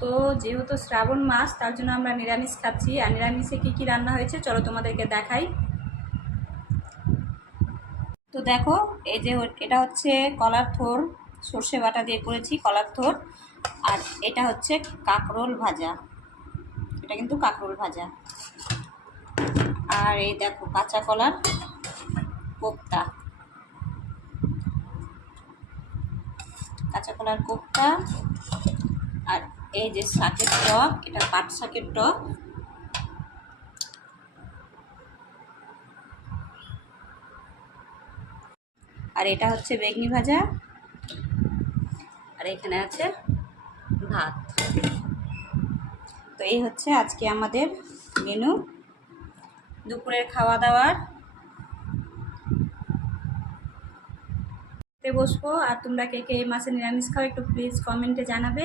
তো যেহেতু শ্রাবণ মাস, তার জন্য আমরা নিরামিষ খাচ্ছি। আর নিরামিষে কী কী রান্না হয়েছে চলো তোমাদেরকে দেখাই। তো দেখো, এই যে এটা হচ্ছে কলার থোর, সর্ষে বাটা দিয়ে করেছি কলার থোর। আর এটা হচ্ছে কাঁকরোল ভাজা, এটা কিন্তু কাঁকরোল ভাজা। আর এই দেখো কাঁচা কলার কোপ্তা, কাঁচা কলার কোপ্তা। আর এই যে শাকের টক, এটা পাট শাকের টক। আর এটা হচ্ছে বেগনি ভাজা। আর এখানে আছে ভাত। তো এই হচ্ছে আজকে আমাদের মেনু, দুপুরের খাওয়া দাওয়ার। বসবো। আর তোমরা কে কে এই মাসে নিরামিষ খাও একটু প্লিজ কমেন্টে জানাবে।